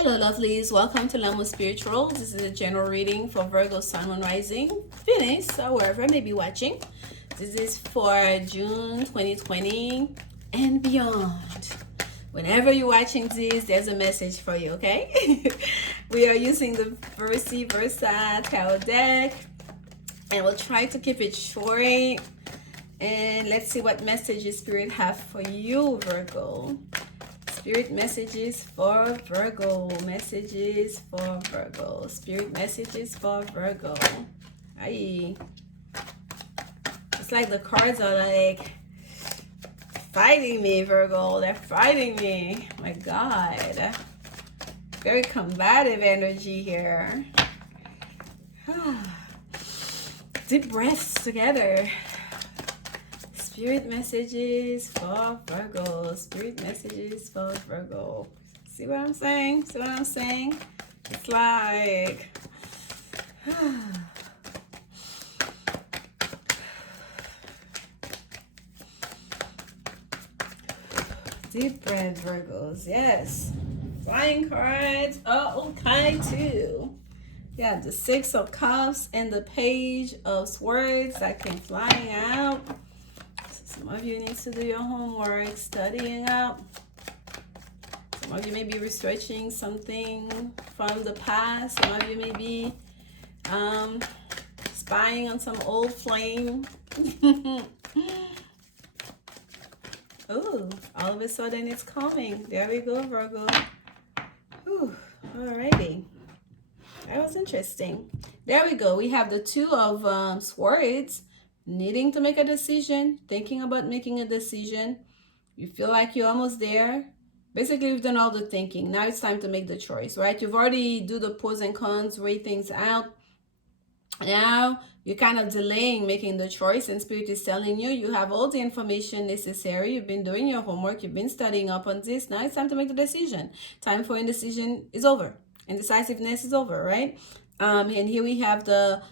Hello, lovelies. Welcome to Lanmou Spiritual. This is a general reading for Virgo, Sun, Moon, Rising, Venus, or wherever I may be watching. This is for June 2020 and beyond. Whenever you're watching this, there's a message for you, okay? We are using the Versa Tarot deck, and we'll try to keep it short. And let's see what messages Spirit have for you, Virgo. Spirit messages for Virgo. Messages for Virgo. Spirit messages for Virgo. Aye. It's like the cards are like fighting me, Virgo. They're fighting me. My God. Very combative energy here. Deep breaths together. Spirit messages for Virgo. Spirit messages for Virgo. See what I'm saying? See what I'm saying? It's like... Deep breath, Virgos. Yes. Flying cards are okay too. Yeah, the Six of Cups and the Page of Swords that came flying out. Some of you need to do your homework, studying up. Some of you may be researching something from the past. Some of you may be spying on some old flame. Oh, all of a sudden it's coming. There we go, Virgo. Whew, alrighty. That was interesting. There we go. We have the Two of Swords. Needing to make a decision, thinking about making a decision. You feel like you're almost there. Basically, you've done all the thinking. Now it's time to make the choice, right? You've already do the pros and cons, weigh things out. Now you're kind of delaying making the choice, and Spirit is telling you you have all the information necessary. You've been doing your homework. You've been studying up on this. Now it's time to make the decision. Time for indecision is over. Indecisiveness is over, right? And here we have the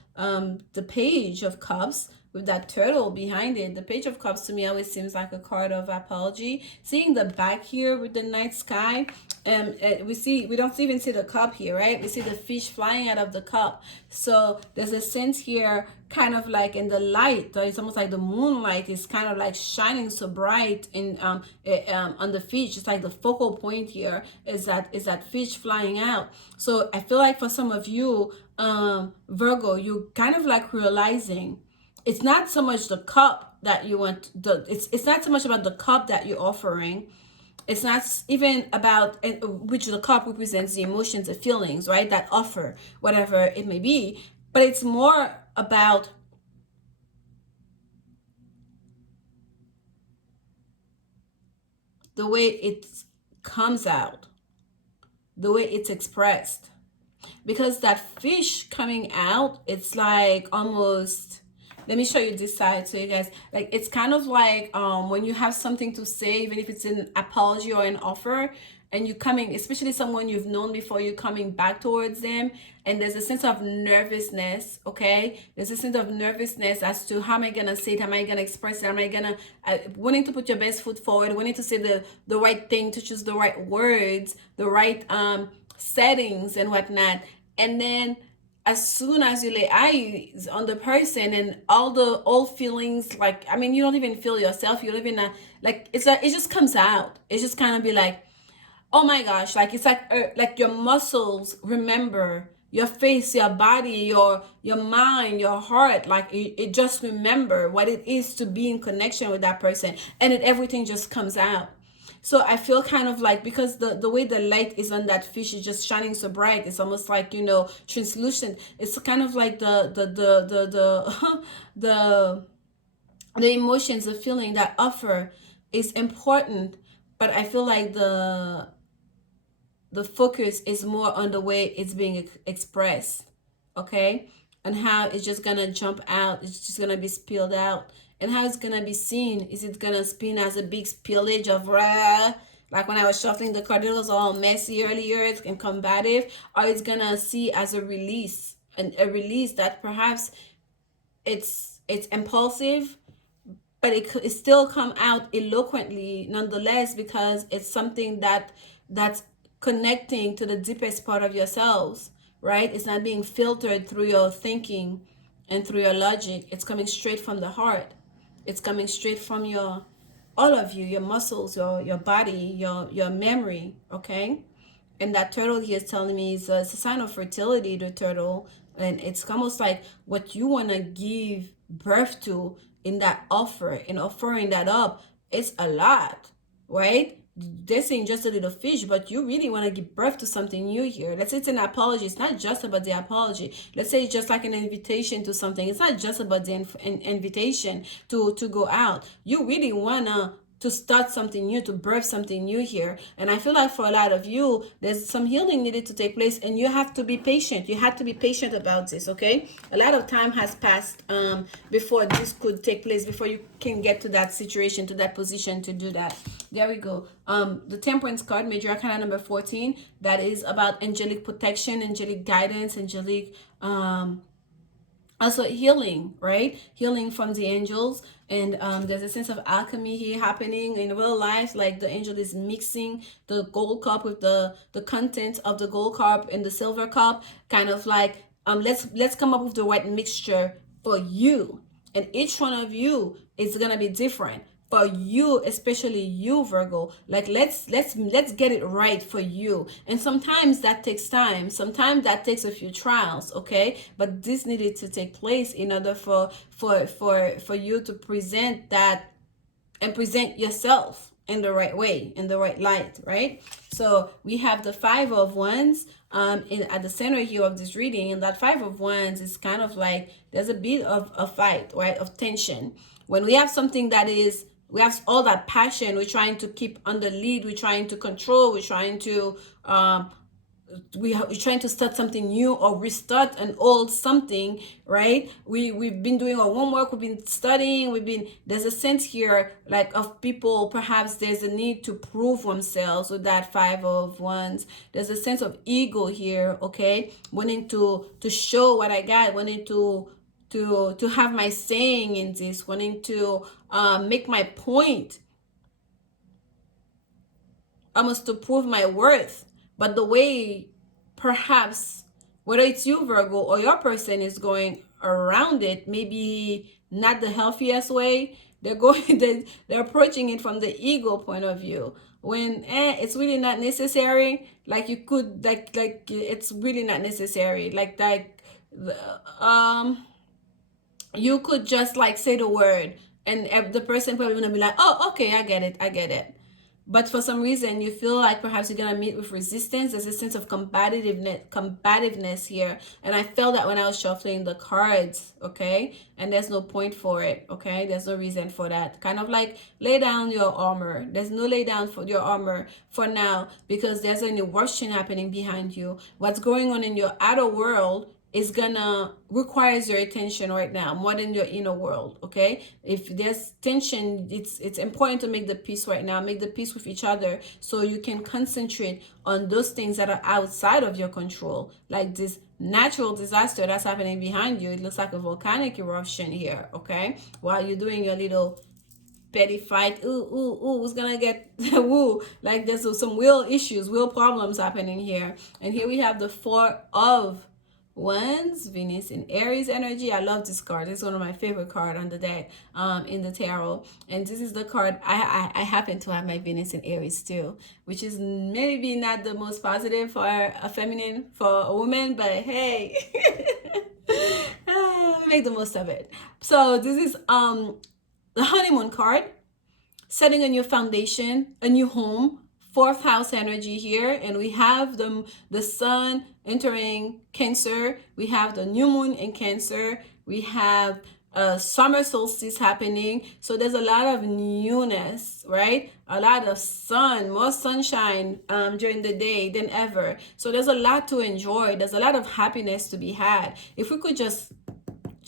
Page of Cups with that turtle behind it. The Page of Cups to me always seems like a card of apology. Seeing the back here with the night sky, we don't even see the cup here, right? We see the fish flying out of the cup. So there's a sense here, kind of like in the light. It's almost like the moonlight is kind of like shining so bright in on the fish. It's like the focal point here is that fish flying out. So I feel like for some of you, Virgo, you kind of like realizing it's not so much the cup that you want. It's not so much about the cup that you're offering. It's not even about which the cup represents the emotions, the feelings, right? That offer, whatever it may be. But it's more about the way it comes out, the way it's expressed. Because that fish coming out, it's like almost... Let me show you this side so you guys, like, it's kind of like when you have something to say, even if it's an apology or an offer, and you coming, especially someone you've known before, you're coming back towards them, and there's a sense of nervousness, okay? There's a sense of nervousness as to how am I gonna say it, how am I gonna express it, am I gonna, wanting to put your best foot forward, wanting to say the right thing, to choose the right words, the right settings and whatnot. And then as soon as you lay eyes on the person and all the old feelings, like, I mean, you don't even feel yourself, you don't even, like, it's like, it just comes out. It's just kind of be like, oh my gosh, like, it's like your muscles remember, your face, your body, your mind, your heart, like it just remember what it is to be in connection with that person, and everything just comes out. So I feel kind of like, because the way the light is on that fish is just shining so bright, it's almost like, you know, translucent. It's kind of like the emotions, the feeling, that offer is important, but I feel like the focus is more on the way it's being expressed, okay? And how it's just gonna jump out, it's just gonna be spilled out. And how it's gonna be seen. Is it gonna spin as a big spillage of like when I was shuffling the card, it was all messy earlier and combative, or it's gonna see as a release, and a release that perhaps it's impulsive, but it still come out eloquently nonetheless, because it's something that's connecting to the deepest part of yourselves, right? It's not being filtered through your thinking and through your logic. It's coming straight from the heart. It's coming straight from your, all of you, your muscles, your body, your memory, okay? And that turtle here is telling me it's a sign of fertility, the turtle. And it's almost like what you want to give birth to in that offer, in offering that up, it's a lot, right? They're saying just a little fish, but you really want to give birth to something new here. Let's say it's an apology. It's not just about the apology. Let's say it's just like an invitation to something. It's not just about the invitation to go out. You really want to start something new, to birth something new here. And I feel like for a lot of you, there's some healing needed to take place, and you have to be patient. You have to be patient about this, okay? A lot of time has passed before this could take place, before you can get to that situation, to that position to do that. There we go. The Temperance card, major arcana number 14, that is about angelic protection, angelic guidance, angelic also healing, right? Healing from the angels. And there's a sense of alchemy here happening in real life, like the angel is mixing the gold cup with the content of the gold cup and the silver cup, kind of like let's come up with the right mixture for you. And each one of you is gonna be different for you, especially you, Virgo. Like let's get it right for you. And sometimes that takes time, sometimes that takes a few trials, okay? But this needed to take place in order for you to present that and present yourself in the right way, in the right light, right? So we have the Five of Wands at the center here of this reading. And that Five of Wands is kind of like there's a bit of a fight, right, of tension. When we have something that is, we have all that passion, we're trying to keep on the lead, we're trying to control, we're trying to we're trying to start something new or restart an old something, right? We've been doing our homework, we've been studying, there's a sense here like of people, perhaps there's a need to prove themselves with that Five of Wands. There's a sense of ego here, okay? Wanting to show what I got, wanting to have my saying in this, wanting to make my point, almost to prove my worth. But the way, perhaps, whether it's you, Virgo, or your person is going around it, maybe not the healthiest way. They're approaching it from the ego point of view, when it's really not necessary. Like you could like it's really not necessary. You could just like say the word, and the person probably gonna be like, oh, okay, I get it. But for some reason you feel like perhaps you're gonna meet with resistance. There's a sense of combativeness here, and I felt that when I was shuffling the cards, okay? And there's no point for it, okay? There's no reason for that. Kind of like lay down your armor. There's no lay down for your armor for now, because there's an eruption happening behind you. What's going on in your outer world is gonna requires your attention right now more than your inner world, okay? If there's tension, it's important to make the peace right now, make the peace with each other, so you can concentrate on those things that are outside of your control, like this natural disaster that's happening behind you. It looks like a volcanic eruption here, okay? While you're doing your little petty fight, who's gonna get woo, like there's some real issues, real problems happening here. And here we have the Four of Wands, Venus in Aries energy. I love this card. It's one of my favorite cards on the deck in the tarot. And this is the card. I happen to have my Venus in Aries too, which is maybe not the most positive for a feminine, for a woman, but hey, make the most of it. So this is the honeymoon card, setting a new foundation, a new home. Fourth house energy here, and we have the sun entering Cancer. We have the new moon in Cancer. We have summer solstice happening. So there's a lot of newness, right? A lot of sun, more sunshine during the day than ever. So there's a lot to enjoy. There's a lot of happiness to be had. If we could just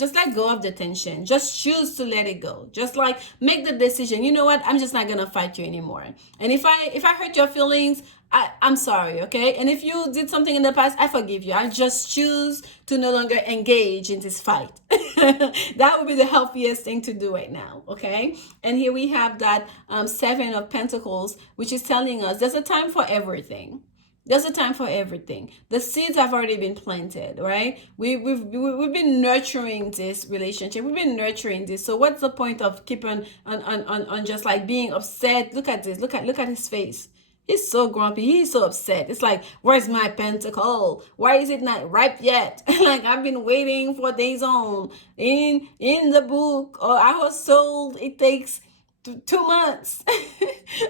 let go of the tension. Just choose to let it go. Just like make the decision. You know what? I'm just not gonna fight you anymore. And if I hurt your feelings, I'm sorry, okay? And if you did something in the past, I forgive you. I just choose to no longer engage in this fight. That would be the healthiest thing to do right now, okay? And here we have that Seven of Pentacles, which is telling us there's a time for everything. There's a time for everything. The seeds have already been planted, right? We've been nurturing this relationship. We've been nurturing this. So what's the point of keeping on just like being upset? Look at this. Look at his face. He's so grumpy. He's so upset. It's like, where's my pentacle? Why is it not ripe yet? Like, I've been waiting for days on. In the book, or I was told it takes 2 months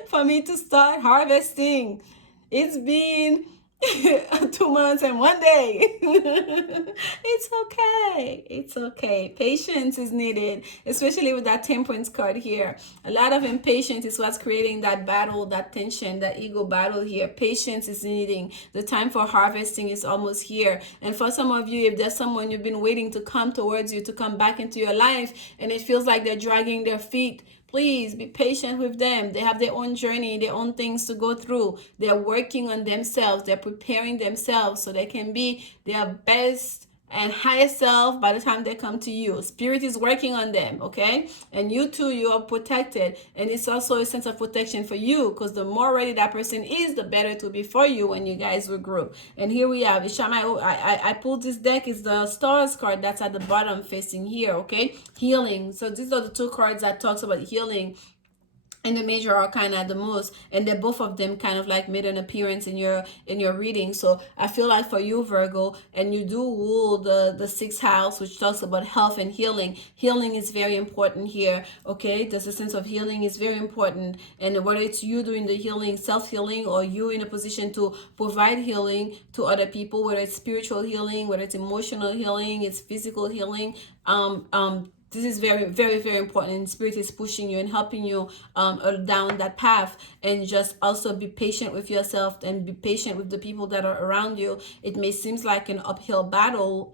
for me to start harvesting. It's been 2 months and one day. It's okay. It's okay. Patience is needed, especially with that temperance card here. A lot of impatience is what's creating that battle, that tension, that ego battle here. Patience is needing. The time for harvesting is almost here. And for some of you, if there's someone you've been waiting to come towards you, to come back into your life, and it feels like they're dragging their feet, please be patient with them. They have their own journey, their own things to go through. They're working on themselves. They're preparing themselves so they can be their best and highest self by the time they come to you. Spirit is working on them, okay? And you too, you are protected. And it's also a sense of protection for you, because the more ready that person is, the better it will be for you when you guys will grow. And here we have I pulled this deck. Is the stars card that's at the bottom facing here, okay? Healing. So these are the two cards that talks about healing in the major arcana the most, and they both of them kind of like made an appearance in your reading. So I feel like for you, Virgo, and you do rule the sixth house, which talks about health and healing. Healing is very important here, okay? There's a sense of healing is very important, and whether it's you doing the healing, self-healing, or you in a position to provide healing to other people, whether it's spiritual healing, whether it's emotional healing, it's physical healing, this is very, very, very important. And Spirit is pushing you and helping you down that path. And just also be patient with yourself and be patient with the people that are around you. It may seem like an uphill battle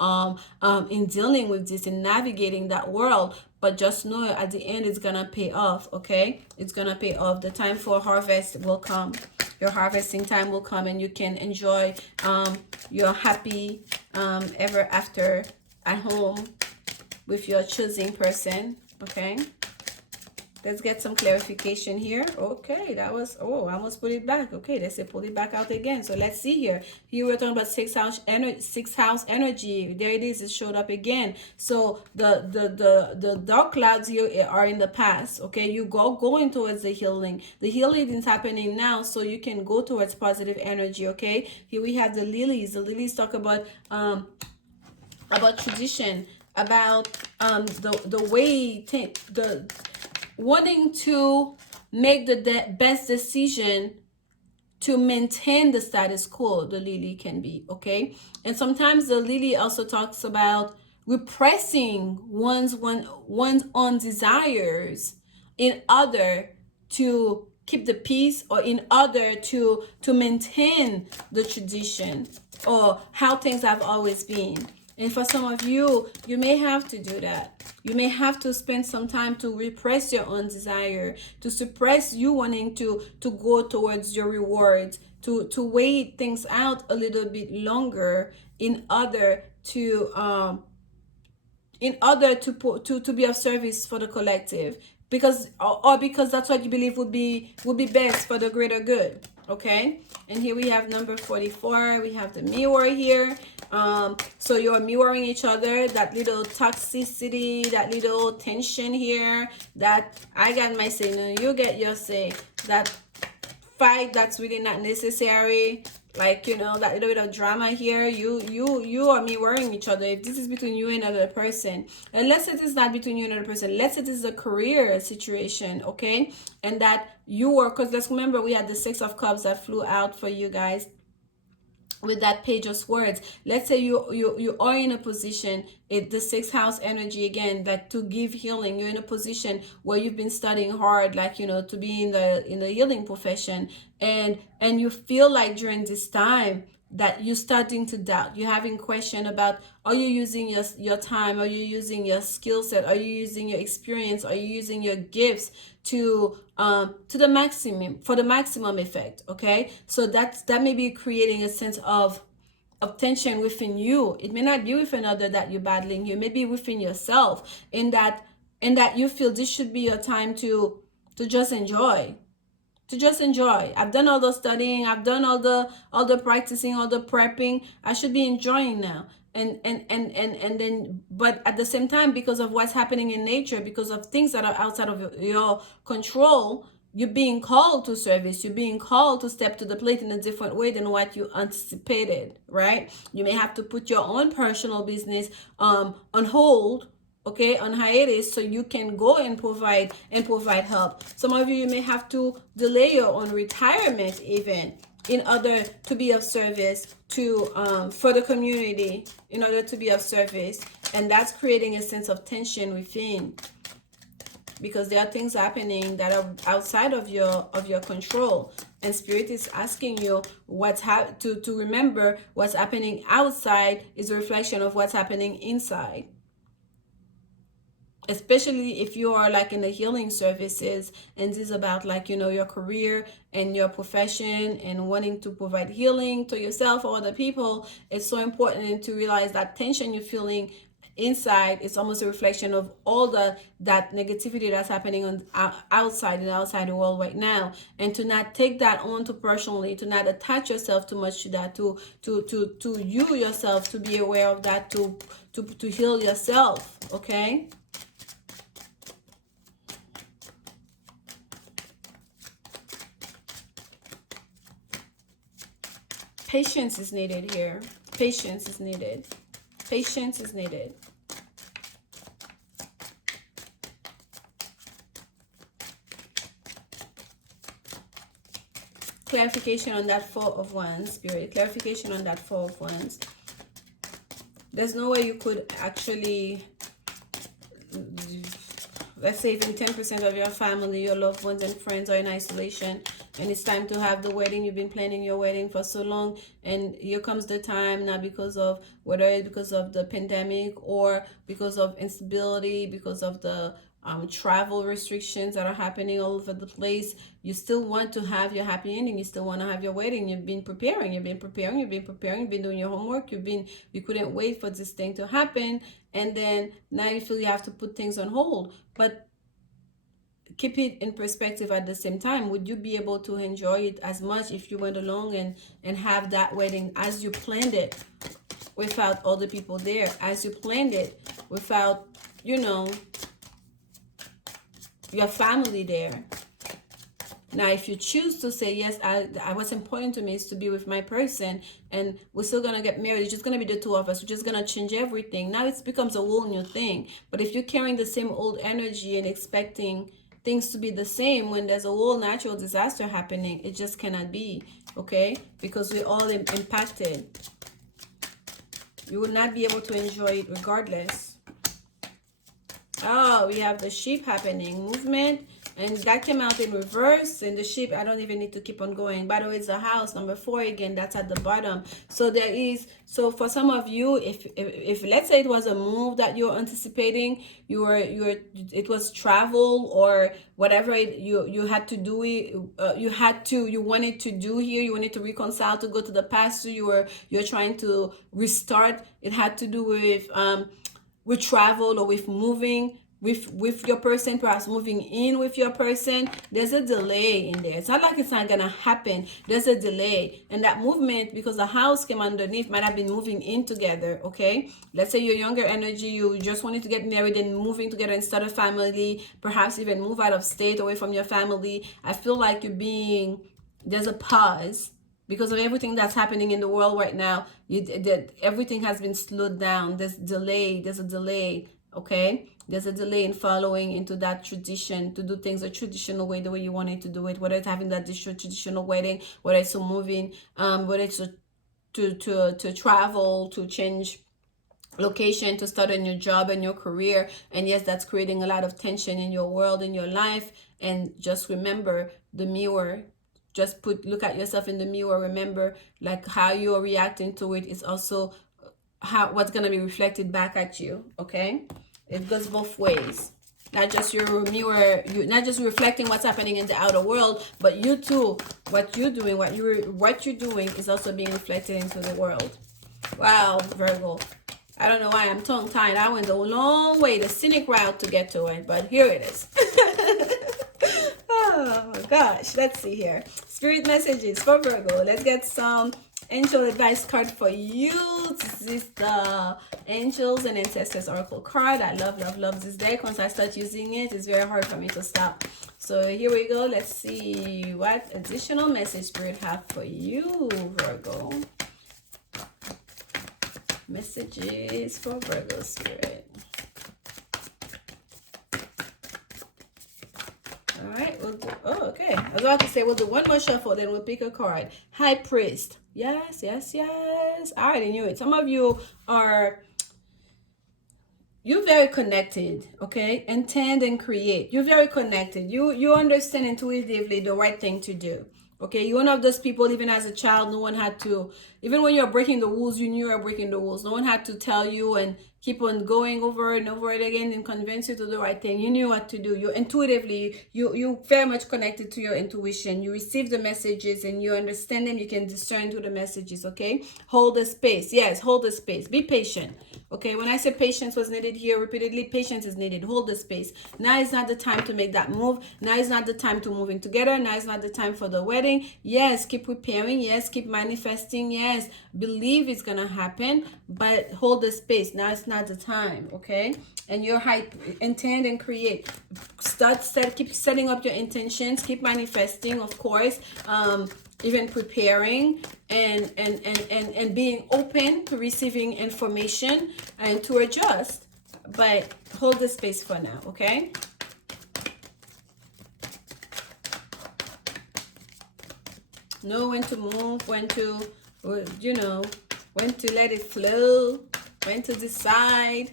in dealing with this and navigating that world, but just know at the end it's gonna pay off, okay? It's gonna pay off. The time for harvest will come. Your harvesting time will come, and you can enjoy your happy ever after at home with your choosing person, okay? Let's get some clarification here. Okay, that was, oh, I almost put it back. Okay, they say pull it back out again. So let's see here. Here we're talking about sixth house energy. There it is. It showed up again. So the dark clouds here are in the past. Okay, you going towards the healing. The healing is happening now, so you can go towards positive energy. Okay, here we have the lilies. The lilies talk about tradition, about the way the wanting to make the best decision to maintain the status quo. The lily can be, okay? And sometimes the lily also talks about repressing one's own desires in order to keep the peace, or in order to maintain the tradition or how things have always been. And for some of you, you may have to do that. You may have to spend some time to repress your own desire, to suppress you wanting to go towards your rewards, to wait things out a little bit longer in order to be of service for the collective, because or because that's what you believe would be best for the greater good. Okay, and here we have number 44. We have the mirror here. So you're mirroring each other, that little toxicity, that little tension here, that I got my say, no, you get your say, that fight that's really not necessary, like, you know, that little bit of drama here. You are mirroring each other. If this is between you and another person, and let's say it is not between you and another person, let's say this is a career situation, okay? And that you are, because let's remember we had the Six of Cups that flew out for you guys with that Page of Swords. Let's say you are in a position, the sixth house energy again, that to give healing. You're in a position where you've been studying hard, like, you know, to be in the healing profession, and you feel like during this time that you're starting to doubt. You're having question about, are you using your time? Are you using your skill set? Are you using your experience? Are you using your gifts to the maximum, for the maximum effect? Okay, so that may be creating a sense of tension within you. It may not be with another that you're battling here. Maybe within yourself, in that you feel this should be your time to just enjoy. To just enjoy. I've done all the studying, I've done all the practicing, all the prepping. I should be enjoying now. And then, but at the same time, because of what's happening in nature, because of things that are outside of your control, you're being called to service. You're being called to step to the plate in a different way than what you anticipated, right? You may have to put your own personal business on hold, okay, on hiatus, so you can go and provide help. Some of you may have to delay your own retirement even in order to be of service to for the community, in order to be of service. And that's creating a sense of tension within, because there are things happening that are outside of your control, and spirit is asking you to remember what's happening outside is a reflection of what's happening inside. Especially if you are like in the healing services, and this is about like, you know, your career and your profession and wanting to provide healing to yourself or other people. It's so important to realize that tension you're feeling inside is almost a reflection of all that negativity that's happening on outside and outside the world right now, and to not take that on too personally, to not attach yourself too much to that, to you yourself, to be aware of that, to heal yourself. Okay. Patience is needed here. Patience is needed. Patience is needed. Clarification on that Four of Wands, Spirit. Clarification on that Four of Wands. There's no way you could actually, let's say even 10% of your family, your loved ones and friends are in isolation, and it's time to have the wedding. You've been planning your wedding for so long, and here comes the time now, because of whether it's because of the pandemic or because of instability, because of the travel restrictions that are happening all over the place. You still want to have your happy ending. You still want to have your wedding. You've been preparing. You've been doing your homework. You couldn't wait for this thing to happen, and then now you feel you have to put things on hold. But keep it in perspective at the same time. Would you be able to enjoy it as much if you went along and have that wedding as you planned it, without all the people there, as you planned it, without, you know, your family there? Now, if you choose to say, yes, what's important to me is to be with my person, and we're still going to get married, it's just going to be the two of us, we're just going to change everything. Now it becomes a whole new thing. But if you're carrying the same old energy and expecting things to be the same when there's a whole natural disaster happening, it just cannot be, okay? Because we're all impacted. You will not be able to enjoy it regardless. Oh, we have the sheep happening, movement, and that came out in reverse. And the sheep, I don't even need to keep on going. By the way, it's the house number 4 again, that's at the bottom. So there is, so for some of you, if let's say it was a move that you're anticipating, it was travel or whatever you had to do, you wanted to do here, you wanted to reconcile, to go to the past, so you're trying to restart. It had to do with travel or with moving with your person, perhaps moving in with your person. There's a delay in there. It's not like it's not gonna happen. There's a delay. And that movement, because the house came underneath, might have been moving in together, okay? Let's say your younger energy, you just wanted to get married and moving together and start a family, perhaps even move out of state, away from your family. I feel like there's a pause because of everything that's happening in the world right now. Everything has been slowed down. There's a delay, okay? There's a delay in following into that tradition, to do things a traditional way, the way you wanted to do it, whether it's having that traditional wedding, whether it's moving, whether it's to travel, to change location, to start a new job and your career. And yes, that's creating a lot of tension in your world, in your life. And just remember the mirror. Just look at yourself in the mirror. Remember, like, how you're reacting to it is also what's going to be reflected back at you, okay? It goes both ways. Not just your mirror, not just reflecting what's happening in the outer world, but you too, what you're doing, what you're doing is also being reflected into the world. Wow, Virgo. I don't know why I'm tongue-tied. I went a long way, the scenic route to get to it, but here it is. Oh gosh, let's see here. Spirit messages for Virgo. Let's get some angel advice card for you. This is the Angels and Ancestors Oracle card. I love this deck. Once I start using it, it's very hard for me to stop. So here we go. Let's see what additional message Spirit have for you, Virgo. Messages for Virgo Spirit. All right, we'll do, oh, okay. I was about to say we'll do one more shuffle, then we'll pick a card. High Priest. Yes. I already knew it. Some of you are, you're very connected, okay? Intend and create. You're very connected. You understand intuitively the right thing to do. Okay, you're one of those people, even as a child, no one had to, even when you're breaking the rules, you knew you were breaking the rules. No one had to tell you and keep on going over and over it again and convince you to do the right thing. You knew what to do. You intuitively, you very much connected to your intuition. You receive the messages and you understand them. You can discern through the messages, okay? Hold the space. Yes, hold the space. Be patient. Okay, when I say patience was needed here repeatedly, patience is needed. Hold the space. Now is not the time to make that move. Now is not the time to moving together. Now is not the time for the wedding. Yes, keep preparing. Yes, keep manifesting. Yes, believe it's gonna happen, but hold the space. Now it's not the time. Okay, and your height, intend and create. Keep setting up your intentions. Keep manifesting, of course. Even preparing and being open to receiving information and to adjust, but hold the space for now, okay? Know when to move, when to, you know, when to let it flow, when to decide.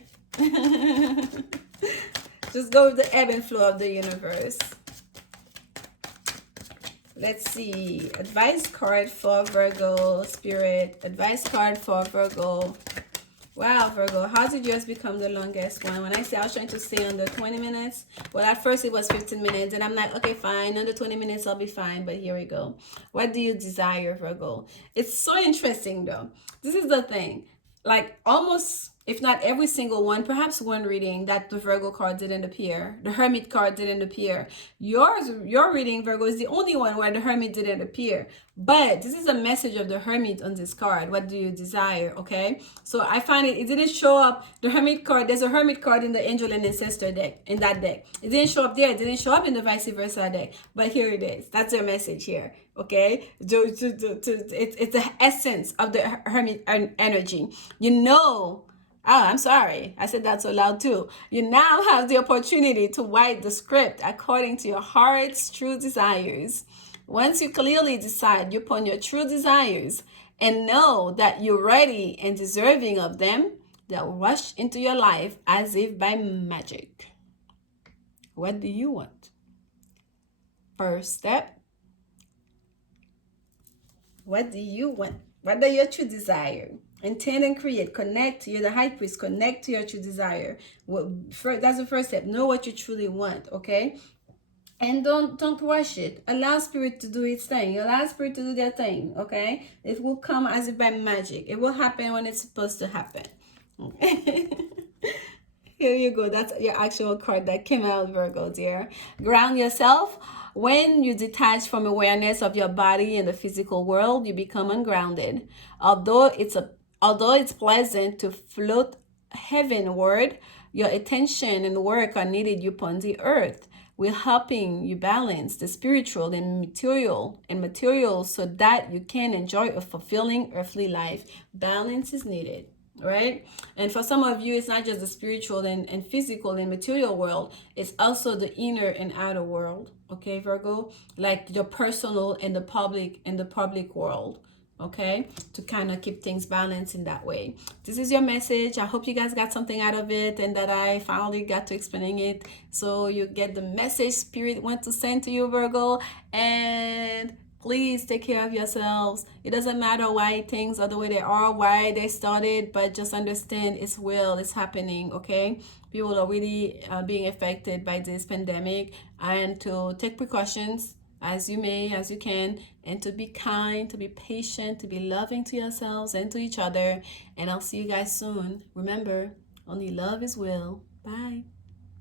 Just go with the ebb and flow of the universe. Let's see. Advice card for Virgo Spirit. Advice card for Virgo. Wow, Virgo. How did yours become the longest one? When I say I was trying to stay under 20 minutes. Well, at first it was 15 minutes. And I'm like, okay, fine. Under 20 minutes, I'll be fine. But here we go. What do you desire, Virgo? It's so interesting, though. This is the thing. Like almost, if not every single one, perhaps one reading that the Virgo card didn't appear. The Hermit card didn't appear. Your reading, Virgo, is the only one where the Hermit didn't appear. But this is a message of the Hermit on this card. What do you desire? Okay. So I find it didn't show up. The Hermit card, there's a Hermit card in the Angel and Ancestor deck, in that deck. It didn't show up there. It didn't show up in the vice versa deck. But here it is. That's their message here. Okay. It's the essence of the Hermit energy. You know. Oh, I'm sorry. I said that so loud too. You now have the opportunity to write the script according to your heart's true desires. Once you clearly decide upon your true desires and know that you're ready and deserving of them, they'll rush into your life as if by magic. What do you want? First step. What do you want? What are your true desire? Intend and create. Connect. You're the high priest. Connect to your true desire. That's the first step. Know what you truly want, okay? And don't rush it. Allow spirit to do its thing. Allow spirit to do their thing, okay? It will come as if by magic. It will happen when it's supposed to happen. Here you go. That's your actual card that came out, Virgo, dear. Ground yourself. When you detach from awareness of your body and the physical world, you become ungrounded. Although it's pleasant to float heavenward, your attention and work are needed upon the earth. We're helping you balance the spiritual and material so that you can enjoy a fulfilling earthly life. Balance is needed. Right? And for some of you, it's not just the spiritual and physical and material world. It's also the inner and outer world. Okay, Virgo? Like your personal and the public world. Okay, to kind of keep things balanced in that way. This is your message. I hope you guys got something out of it and that I finally got to explaining it so you get the message spirit wants to send to you, Virgo. And please take care of yourselves. It doesn't matter why things are the way they are, why they started, but just understand it's real, it's happening, okay? People are really being affected by this pandemic, and to take precautions as you can, and to be kind, to be patient, to be loving to yourselves and to each other. And I'll see you guys soon. Remember, only love is will. Bye.